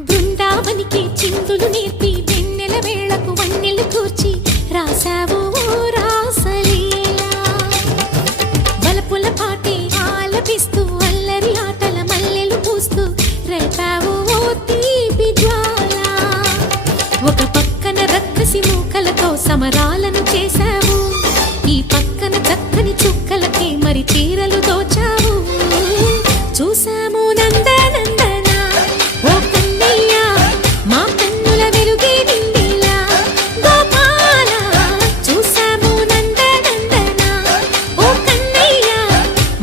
బృందావనికి చిందులు నేర్పి వెన్నెల వేళకు వన్నెలు కూర్చి రాసావు రాసలీలా బలపుల పాటే ఆలపిస్తూ అల్లరి ఆటల మల్లెలు పూస్తూ రేపావు తీపి జ్వాల ఒక పక్కన రక్కసి మూకలతో సమరాలను చేశావు ఈ పక్కన చక్కని చుక్కలకి మరి చీరలు దోచావు చూసాము నందనందన ఓ కన్నయ్య మా కన్నుల వెలుగే నిండిలా గోపాల చూసాము నందనందన ఓ కన్నయ్య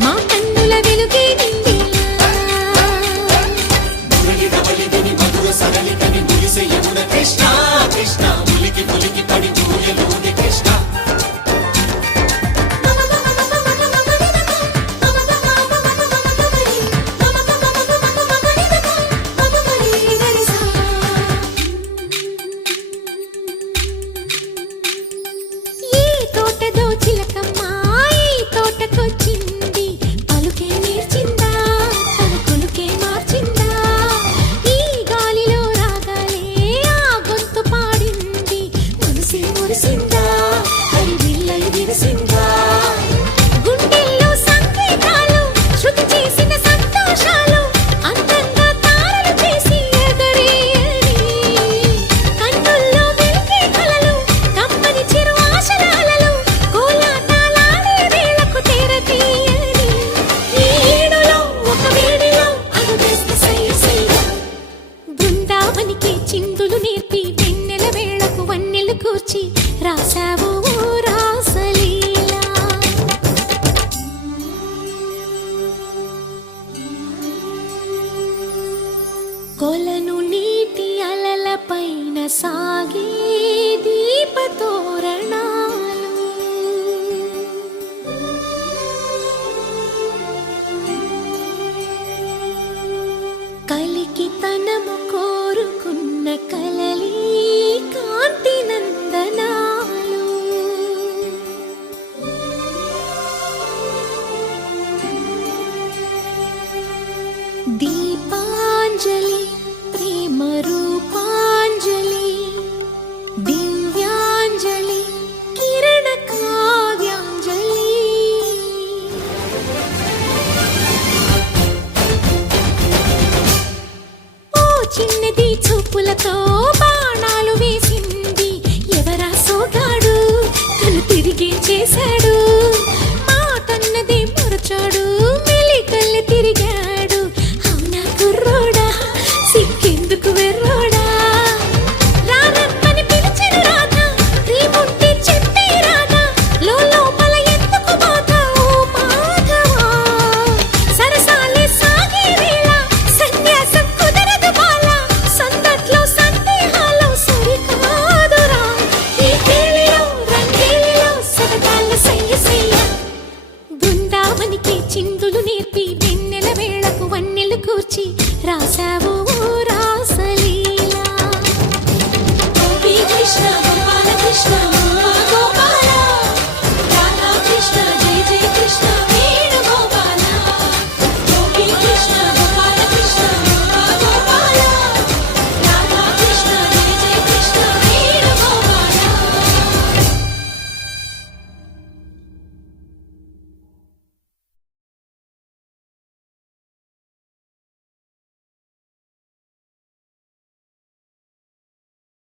మా కన్నుల వెలుగే నిండిలా కృష్ణ కృష్ణ ములికి ములికి పడి పూయలోని కృష్ణ గుండెల్లో సంకేతాలు శృతి చేసిన సంతోషాలు అందంగా తారలు చేసి ఎగరేయని కన్నుల్లో వెలిగే కలలు కమ్మని చిరు ఆశలాలలు కోలాటాలాడే వేళకు తెరతీయని ఈ ఏడులో ఒక వేడిలో అడుగేస్తే సయ్య సయ్య బృందావనికి చిందులు నేర్పి వెన్నెల వేళకు వన్నెలు కూర్చి రాసావు రాసలీలా కొలను నీటి అలల పైన సాగే దీపతోరణాలు కలికి తనము కోరుకున్న కలలి కాంతి నందనాలు దీపాంజలి ప్రేమ రూపాంజలి దివ్యాంజలి కిరణ కావ్యాంజలి ఓ చిన్నది చూపులతో బాణాలు వేసింది ఎవరా సోగాడు కలు తిరిగి చేశాడు మాటన్నది మరచాడు మెలికల్లి తిరిగాడు అవునా కుర్రోడా సిక్కెందుకు వెర్రోడా రారమ్మని పిలిచిన రాధా రీముంటి చెప్పే రాధా లోపల ఎందుకు బాధ ఓ మాధవా సరసాలే సాగే వేళ సన్యాసం కుదరదు బాల సందట్లో సందేహాలు సరికాదురా ఈ కేళిలో రంగేలిలో సరదాల సయ్య సయ్య బృందావనికి చిందులు నేర్పి వెన్నెల వేళకు వన్నెలు కూర్చి రాసావు